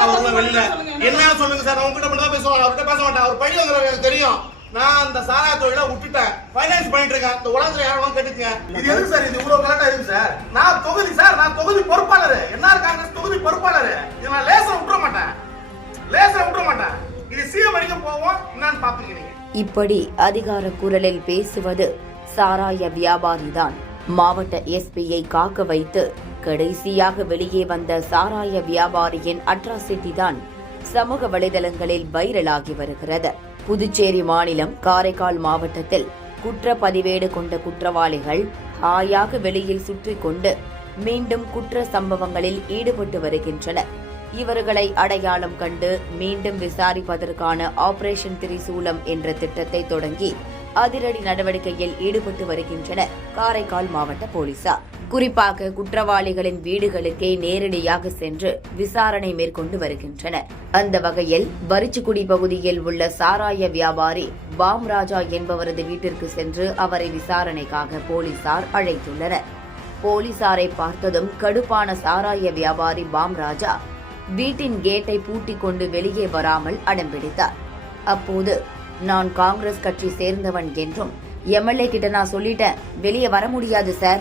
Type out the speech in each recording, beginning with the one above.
நான் வரல வெளியில. என்னன்னு சொல்லுங்க சார். உங்ககிட்ட மட்டும் தான் பேசுவாங்க, அவர்கிட்ட பேச மாட்டேன். அவர் பழி வாங்குறவர் எனக்கு தெரியும். நான் அந்த சாராய தொழிலை விட்டுட்டேன், ஃபைனான்ஸ் பண்ணிட்டு இருக்கேன். இந்த உலகத்துல யாரும் கேட்டுக்கங்க. இது எதுக்கு சார்? இது இவ்வளவு கரெக்டா இருக்கு சார். நான் தொகுதி சார், நான் தொகுதி பொறுப்பாளர், என்ஆர் காங்கிரஸ் தொகுதி பொறுப்பாளர். இதை நான் லேசா விட்டுற மாட்டேன், லேசா விட்டுற மாட்டேன். இது சிஎம் வரைக்கும் போவோம், என்னன்னு பாத்துக்கிறீங்க. இப்படி அதிகார குரலில் பேசுவது சாராய வியாபாரிதான். மாவட்ட எஸ்பியை காக்க வைத்து கடைசியாக வெளியே வந்த சாராய வியாபாரியின் அட்ராசிட்டி தான் சமூக வலைதளங்களில் வைரலாகி வருகிறது. புதுச்சேரி மாநிலம் காரைக்கால் மாவட்டத்தில் குற்றப்பதிவேடு கொண்ட குற்றவாளிகள் ஹாயாக வெளியில் சுற்றிக் கொண்டு மீண்டும் குற்ற சம்பவங்களில் ஈடுபட்டு வருகின்றனர். இவர்களை அடையாளம் கண்டு மீண்டும் விசாரிப்பதற்கான ஆபரேஷன் திரிசூலம் என்ற திட்டத்தை தொடங்கி அதிரடி நடவடிக்கையில் ஈடுபட்டு வருகின்றனர் காரைக்கால் மாவட்ட போலீசார். குறிப்பாக குற்றவாளிகளின் வீடுகளுக்கே நேரடியாக சென்று விசாரணை மேற்கொண்டு வருகின்றனர். அந்த வகையில் பரிச்சுக்குடி பகுதியில் உள்ள சாராய வியாபாரி பாம்ராஜா என்பவரது வீட்டிற்கு சென்று அவரை விசாரணைக்காக போலீசார் அழைத்துள்ளனர். போலீசாரை பார்த்ததும் கடுப்பான சாராய வியாபாரி பாம்ராஜா வீட்டின் கேட்டை பூட்டிக் கொண்டு வெளியே வராமல் அடம்பிடித்தார். அப்போது நான் காங்கிரஸ் கட்சி சேர்ந்தவன் என்றும் எம்எல்ஏ கிட்ட நான் சொல்லிட்டேன், வெளியே வர முடியாது சார்,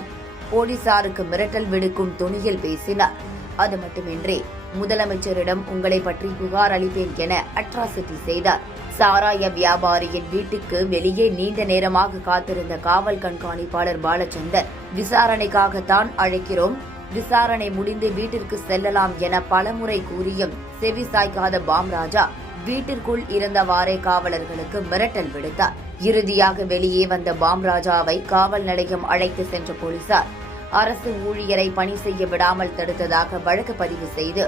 போலீசாருக்கு மிரட்டல் விடுக்கும் துணியில் பேசினார். அது மட்டுமின்றி முதலமைச்சரிடம் உங்களை பற்றி புகார் அளிப்பேன் என அட்ராசிட்டி செய்தார். சாராய வியாபாரியின் வீட்டுக்கு வெளியே நீண்ட நேரமாக காத்திருந்த காவல் கண்காணிப்பாளர் பாலச்சந்தர் விசாரணைக்காகத்தான் அழைக்கிறோம், விசாரணை முடிந்து வீட்டிற்கு செல்லலாம் என பலமுறை கூறியும் செவி சாய்க்காத பாம்ராஜா வீட்டிற்குள் இருந்தவாறே காவலர்களுக்கு மிரட்டல் விடுத்தார். இறுதியாக வெளியே வந்த பாம்ராஜாவை காவல் நிலையம் அழைத்து சென்ற போலீசார் அரசு ஊழியரை பணி செய்ய விடாமல் தடுத்ததாக வழக்கு பதிவு செய்து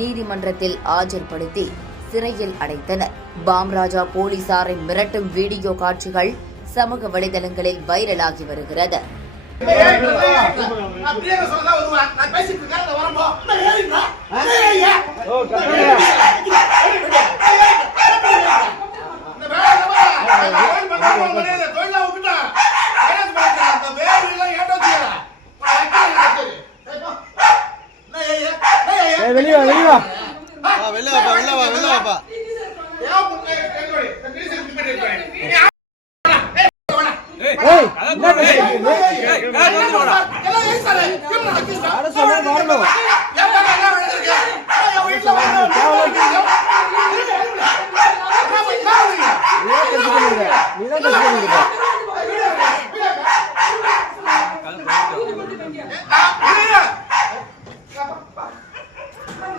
நீதிமன்றத்தில் ஆஜர்படுத்தி சிறையில் அடைத்தனர். பாம்ராஜா போலீசாரை மிரட்டும் வீடியோ காட்சிகள் சமூக வலைதளங்களில் வைரலாகி வருகிறது.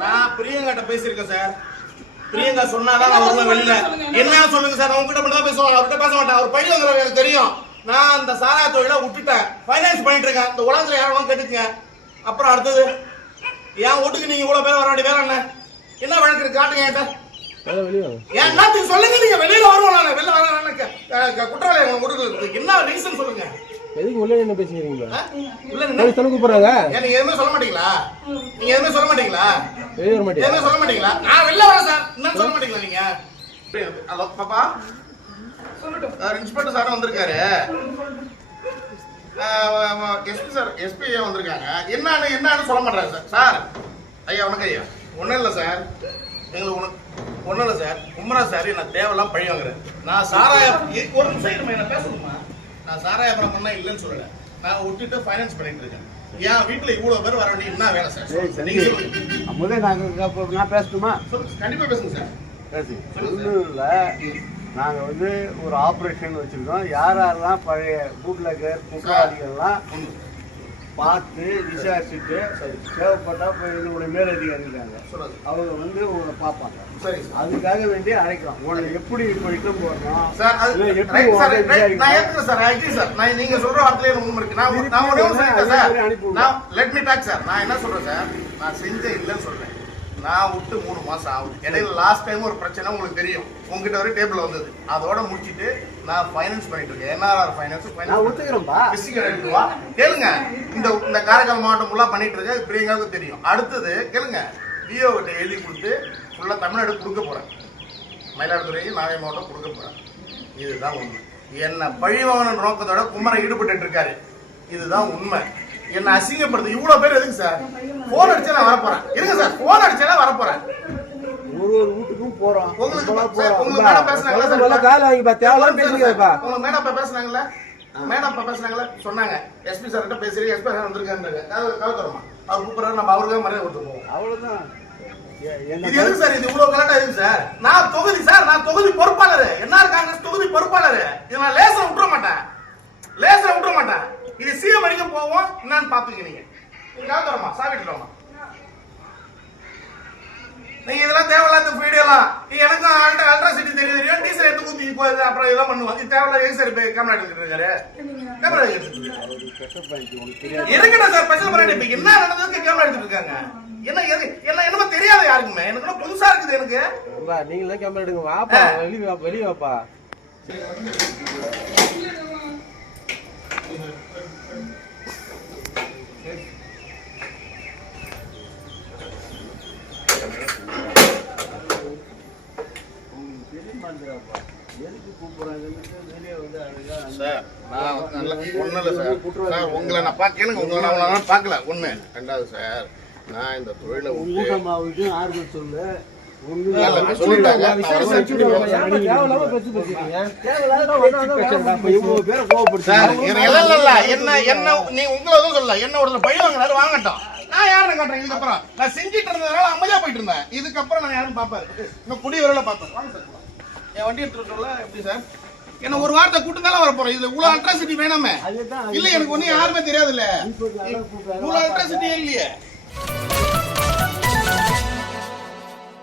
நான் பிரியங்காட்ட பேசியிருக்கேன் சார். பிரியங்கா சொன்னாதான் நான் வரல வெளியில. என்னன்னு சொல்லுங்க சார். உங்ககிட்ட மட்டும் தான் பேசுவாங்க, அவர்கிட்ட பேச மாட்டேன். அவர் பழி வாங்குறவர் எனக்கு தெரியும். நான் அந்த சாராய தொழிலை விட்டுட்டேன், ஃபைனான்ஸ் பண்ணிட்டு இருக்கேன். இந்த உலகத்துல யாரும் கேட்டுக்கங்க. அப்புறம் அடுத்தது என் வீட்டுக்கு நீங்க இவ்வளவு பேர் வர வேண்டிய வேலை என்ன வழக்கு இருக்கு? காட்டுங்க என்கிட்ட. என் நாட்டுக்கு சொல்லுங்க. நீங்க வெளியில வருவோம், நான் வெளில வர குற்றவாளி வீட்டுக்கு என்ன ரீசன் சொல்லுங்க. எதுக்கு உள்ள என்ன பேசுறீங்க? உள்ள என்ன சொல்ல கூப்பிடுறாங்க? நீங்க எதுவுமே சொல்ல மாட்டீங்களா? நீங்க எதுவுமே சொல்ல மாட்டீங்களா? வெளிய வர மாட்டீங்களா? எதுவுமே சொல்ல மாட்டீங்களா? நான் வெளில வரேன் சார். என்ன சொல்ல மாட்டீங்களா நீங்க? ஹலோ பாப்பா, இன்ஸ்பெக்டர் சார் வந்திருக்காரு. எஸ்பி சார், எஸ்பி ஐயா வந்திருக்காங்க. என்னன்னு சொல்ல மாட்டாங்க சார். சார் ஐயா வணக்கம் ஐயா. ஒன்றும் இல்லை சார், எங்களுக்கு ஒன்றும் இல்லை சார். குமரா சார் என்ன தேவையெல்லாம் பழி வாங்குறேன். நான் சாராய ஒரு நிமிஷம் என்ன பேசணுமா? நான் சாராயபுரம் பண்ணா இல்லைன்னு சொல்லல, நான் விட்டுட்டு ஃபைனான்ஸ் பண்ணிட்டு இருக்கேன். என் வீட்டுல இவ்வளவு பேர் வர வேண்டிய என்ன வேலை சார்? நீங்க சொல்லுங்க. முதல்ல நான் பேசட்டுமா? கண்டிப்பா பேசுங்க சார். பேசுங்க. ஒன்றும் இல்லை, நாங்கள் வந்து ஒரு ஆப்ரேஷன் வச்சுருக்கோம். யாரெல்லாம் பழைய பூட்லகர் குற்றவாளிகள்லாம் பார்த்து விசாரிச்சுட்டு தேவைப்பட்டால் இப்போ எங்களுடைய மேலதிகாரி இருக்காங்க, அவங்க வந்து உங்களை பார்ப்பாங்க. அதுக்காக வேண்டி அழைக்கிறோம். உங்களை எப்படி இப்போ இட்டம் போடணும் சார்? நீங்க சொல்ற வார்த்தையில உண்மை இருக்கு. Let me talk sir. நான் என்ன சொல்றேன் சார், நான் செஞ்ச இல்லைன்னு சொல்றேன். நான் விட்டு 3 மாசம் ஆகுது. இடையில லாஸ்ட் டைம் ஒரு பிரச்சனை உங்களுக்கு தெரியும், உங்ககிட்ட வரை டேபிள் வந்தது. அதோட முடிச்சுட்டு நான் ஃபைனான்ஸ் பண்ணிட்டு இருக்கேன். என்ஆர்ஆர் ஃபைனான்ஸ் கேளுங்க. இந்த காரைக்கால் மாவட்டம் ஃபுல்லா பண்ணிட்டு இருக்கேன். பிரியங்காவுக்கு தெரியும். அடுத்தது கேளுங்க, டிஓ கிட்ட எழுதி கொடுத்து ஃபுல்லா தமிழ்நாடு கொடுக்க போறேன். மயிலாடுதுறை, நாகை மாவட்டம் கொடுக்க போறேன். இதுதான் உண்மை. என்ன பழிவாங்கன நோக்கத்தோட குமரன் ஈடுபட்டு இருக்காரு. இதுதான் உண்மை. என்ன அசிங்கப்படுது இவ்வளவு பேர் எதுக்கு சார்? போன் அடிச்சா நான் வரப்போறேன். இருங்க சார், போன் அடிச்சா வரப்போறேன். ஒரு வீட்டுக்கும் போறோம். உங்களுக்கு இப்பெல்லாம் சார், போறோம். உங்க மேடம் பேசுனாங்களா சார்? முதல்ல கால் வாங்கிப்பா, தேவையில்லாம பேசிக்கிறப்பா. உங்க மேடம் இப்ப பேசுனாங்கல்ல? மேடம் இப்ப பேசுனாங்கல்ல? சொன்னாங்க எஸ்பி சார் கிட்ட பேசுறீங்க, எஸ்பி சார் வந்திருக்காருன்றாங்க. கால் தரமா அவர் கூப்பிடுறாரு, நம்ம அவருக்கு மரியாதை கொடுத்து போவோம். அவ்வளவுதான். இது எதுக்கு சார்? இது இவ்வளவு கரெக்டா எதுக்கு சார்? நான் தொகுதி சார், நான் தொகுதி பொறுப்பாளர், என்ஆர் காங்கிரஸ் தொகுதி பொறுப்பாளர். இதை நான் லேசா விட்டுற மாட்டேன், லேசா விட்டுற மாட்டேன். இது சிஎம் வரைக்கும் போவோம், என்னன்னு பாத்துக்க. நீங்க கால் தரமா சாவிட்டுமா? நீங்க இதெல்லாம் தேவையில்லாத வீடியோலாம் எனக்கும் அல்ட்ராசிட்டி தெரியும், டீசல் எடுத்து ஊத்தி போகுது, அப்புறம் இதெல்லாம் பண்ணுவாங்க. இது தேவையில்லாத எங்க சார் போய் கேமரா எடுத்துட்டு இருக்காரு? கேமரா எடுத்துட்டு இருக்கட்டும் சார், ஸ்பெஷல் பண்ணி இப்ப என்ன நடந்ததுக்கு கேமரா எடுத்துட்டு இருக்காங்க? என்னமோ தெரியாது யாருக்குமே, எனக்கு புதுசா இருக்குது எனக்கு. நீங்களே கேமரா எடுங்க, வாப்பா வெளியே வாப்பா. எதுக்கு கூப்பிடுறாங்கன்னு வெளியே வந்து அழகா சார், நான் ஒன்றும் இல்லை சார். சார், உங்களை நான் கேளுங்க, உங்களை நான் பார்க்கல. ஒன்று ரெண்டாவது சார், நான் இந்த தொழிலை ஊட்டமாவுக்கு ஆறுதல் சொல்லு. சொல்லிட்டாங்க. தேவையில்லாம பேசி பேசுறீங்க. இவ்வளவு பேரை கோவப்படுத்த சார், என்ன நீ உங்களை எதுவும் சொல்லல, என்ன ஒருத்தர் பழி வாங்கினாரு, வாங்கட்டும். நான் யாருன்னு காட்டுறேன். இதுக்கப்புறம் நான் செஞ்சுட்டு இருந்ததுனால அமைதியா போயிட்டு இருந்தேன். இதுக்கப்புறம் நான் யாரும் பார்ப்பாரு, இன்னும் குடி வரல பார்ப்பேன். வாங்க சார், என் வண்டி எடுத்துட்டு வரல. எப்படி சார்? என்ன ஒரு வார்த்தை கூட்டு தானே வர போறோம். இதுல இவ்வளவு அட்ராசிட்டி வேணாமே? இல்ல, எனக்கு ஒன்னும் யாருமே தெரியாது. இல்ல இவ்வளவு அட்ராசிட்டியே இல்லையே.